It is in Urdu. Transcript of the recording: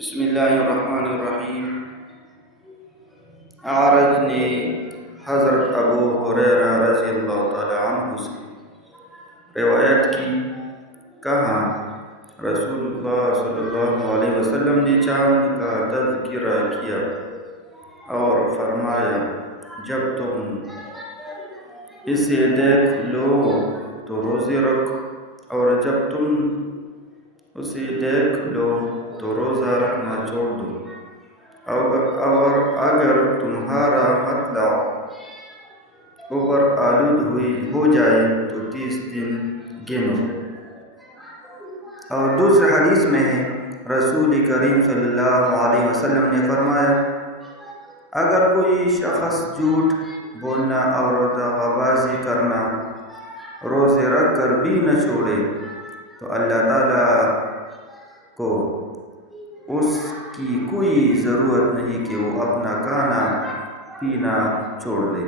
بسم اللہ الرحمن الرحیم۔ اعرج نے حضرت ابو ہریرہ رضی اللہ تعالی عنہ سے روایت کی، کہا رسول اللہ صلی اللہ علیہ وسلم نے چاند کا تذکرہ کیا اور فرمایا، جب تم اسے دیکھ لو تو روزے رکھو، اور جب تم اسے دیکھ لو تو روزہ رکھنا چھوڑ دو، اور اگر تمہارا مطلع اوپر آلود ہو جائے تو 30 دن گنو۔ اور دوسرے حدیث میں ہے، رسول کریم صلی اللہ علیہ وسلم نے فرمایا، اگر کوئی شخص جھوٹ بولنا اور دغا بازی کرنا روزے رکھ کر بھی نہ چھوڑے تو اللہ تعالیٰ کو اس کی کوئی ضرورت نہیں کہ وہ اپنا کھانا پینا چھوڑ دے۔